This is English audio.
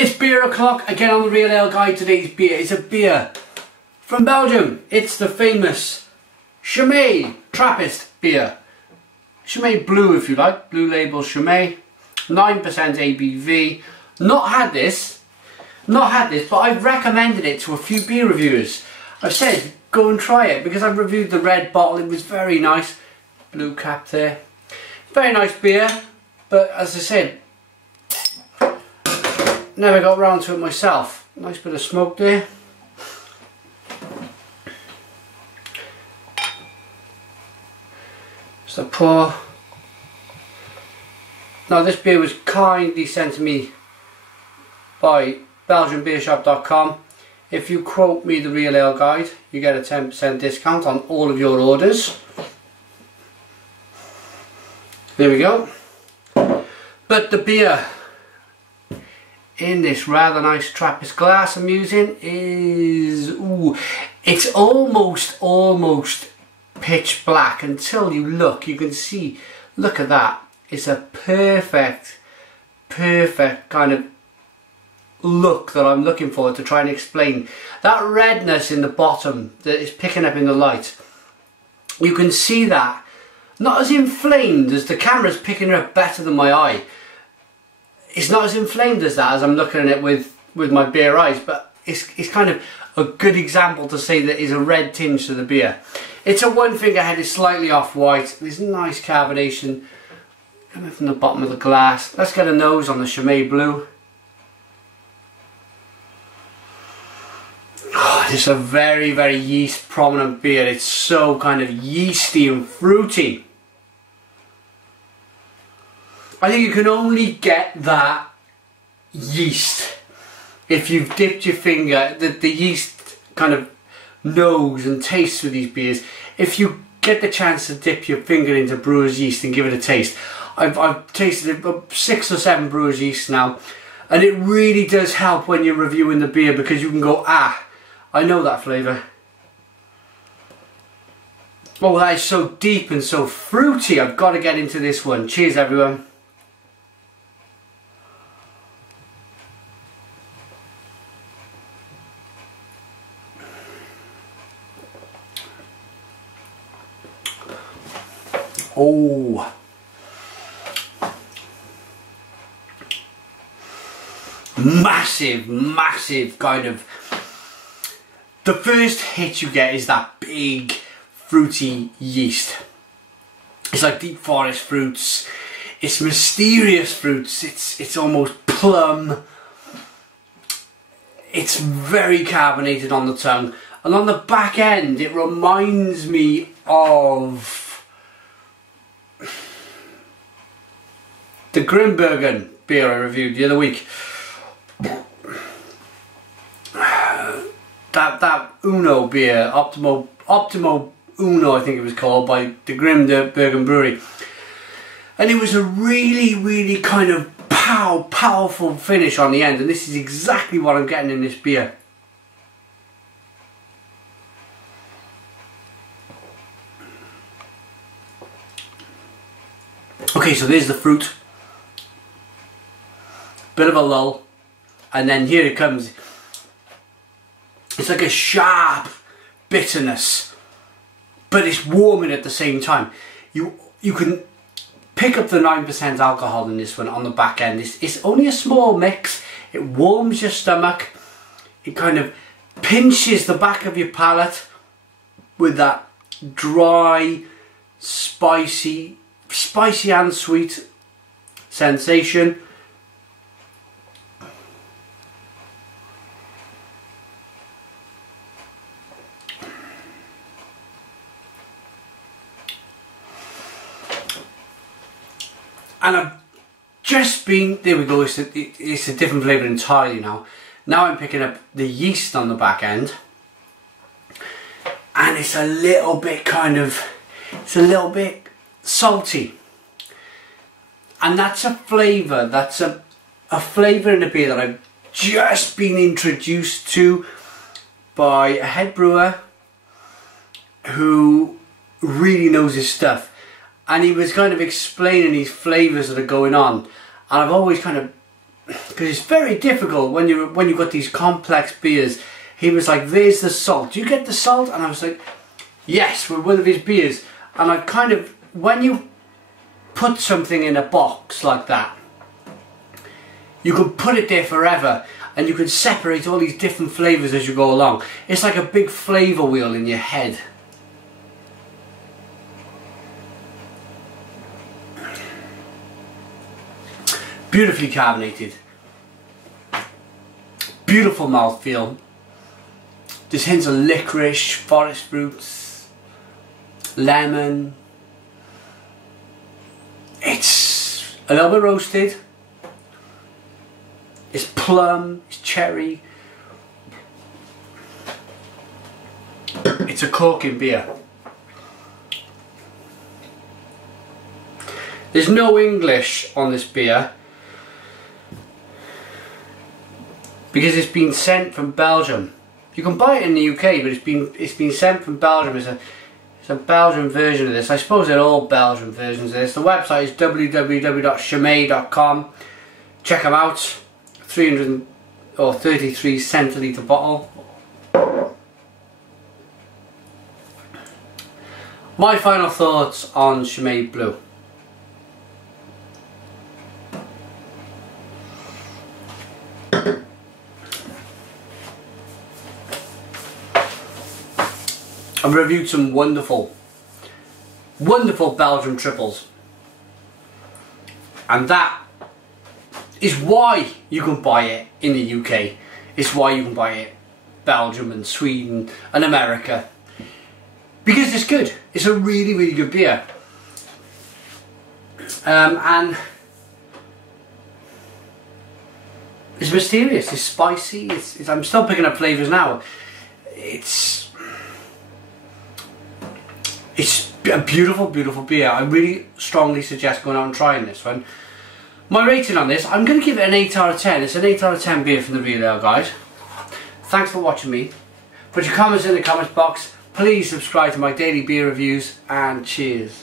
It's beer o'clock again on the Real Ale Guide. Today's beer is a beer from Belgium. It's the famous Chimay Trappist beer. Chimay Blue, if you like, blue label Chimay, 9% ABV. Not had this, but I've recommended it to a few beer reviewers. I've said go and try it because I've reviewed the red bottle. It was very nice, blue cap there. Very nice beer, but as I said, never got round to it myself. Nice bit of smoke there. Just a pour. Now this beer was kindly sent to me by BelgianBeershop.com. If you quote me the Real Ale Guide, you get a 10% discount on all of your orders. There we go. But the beer in this rather nice Trappist glass I'm using is, it's almost pitch black until you look. You can see, look at that. It's a perfect kind of look that I'm looking for to try and explain. That redness in the bottom that is picking up in the light, you can see that. Not as inflamed as the camera's picking it up better than my eye. It's not as inflamed as that as I'm looking at it with my bare eyes, but it's kind of a good example to say that is a red tinge to the beer. It's a one finger head, it's slightly off white. There's nice carbonation coming from the bottom of the glass. Let's get a nose on the Chimay Blue. Oh, it's a very yeast prominent beer. It's so kind of yeasty and fruity. I think you can only get that yeast if you've dipped your finger, the yeast kind of nose and taste with these beers. If you get the chance to dip your finger into brewer's yeast and give it a taste. I've tasted 6 or 7 brewer's yeast now, and it really does help when you're reviewing the beer because you can go, I know that flavour. Oh, that is so deep and so fruity. I've got to get into this one. Cheers, everyone. Oh, massive kind of, the first hit you get is that big fruity yeast. It's like deep forest fruits, it's mysterious fruits, it's almost plum, it's very carbonated on the tongue, and on the back end it reminds me of the Grimbergen beer I reviewed the other week. That Uno beer, Optimo Uno I think it was called, by the Grimbergen brewery. And it was a really kind of powerful finish on the end, and this is exactly what I'm getting in this beer. Okay, so there's the fruit. Bit of a lull, and then here it comes. It's like a sharp bitterness, but it's warming at the same time. You can pick up the 9% alcohol in this one on the back end. It's only a small mix. It warms your stomach. It kind of pinches the back of your palate with that dry, spicy and sweet sensation. And I've just been, there we go, it's a different flavour entirely now. Now I'm picking up the yeast on the back end, and it's a little bit kind of, it's a little bit salty. And that's a flavour, that's a flavour in the beer that I've just been introduced to by a head brewer who really knows his stuff. And he was kind of explaining these flavours that are going on, and I've always kind of because it's very difficult when you've got these complex beers. He was like, "There's the salt. Do you get the salt?" And I was like, "Yes," with one of his beers. And I kind of, when you put something in a box like that, you can put it there forever, and you can separate all these different flavours as you go along. It's like a big flavour wheel in your head. Beautifully carbonated. Beautiful mouthfeel. There's hints of licorice, forest fruits, lemon. It's a little bit roasted. It's plum, it's cherry. It's a corking beer. There's no English on this beer because it's been sent from Belgium. You can buy it in the UK, but it's been sent from Belgium. It's a Belgian version of this. I suppose they're all Belgian versions of this. The website is www.chimay.com. Check them out. 333 centilitre bottle. My final thoughts on Chimay Blue. I've reviewed some wonderful Belgian triples, and that is why you can buy it in the UK. It's why you can buy it Belgium and Sweden and America, because it's good. It's a really good beer, and it's mysterious, it's spicy, I'm still picking up flavours now. It's a beautiful beer. I really strongly suggest going out and trying this one. My rating on this, I'm going to give it an 8 out of 10. It's an 8 out of 10 beer from the Real Ale guys. Thanks for watching me. Put your comments in the comments box. Please subscribe to my daily beer reviews, and cheers.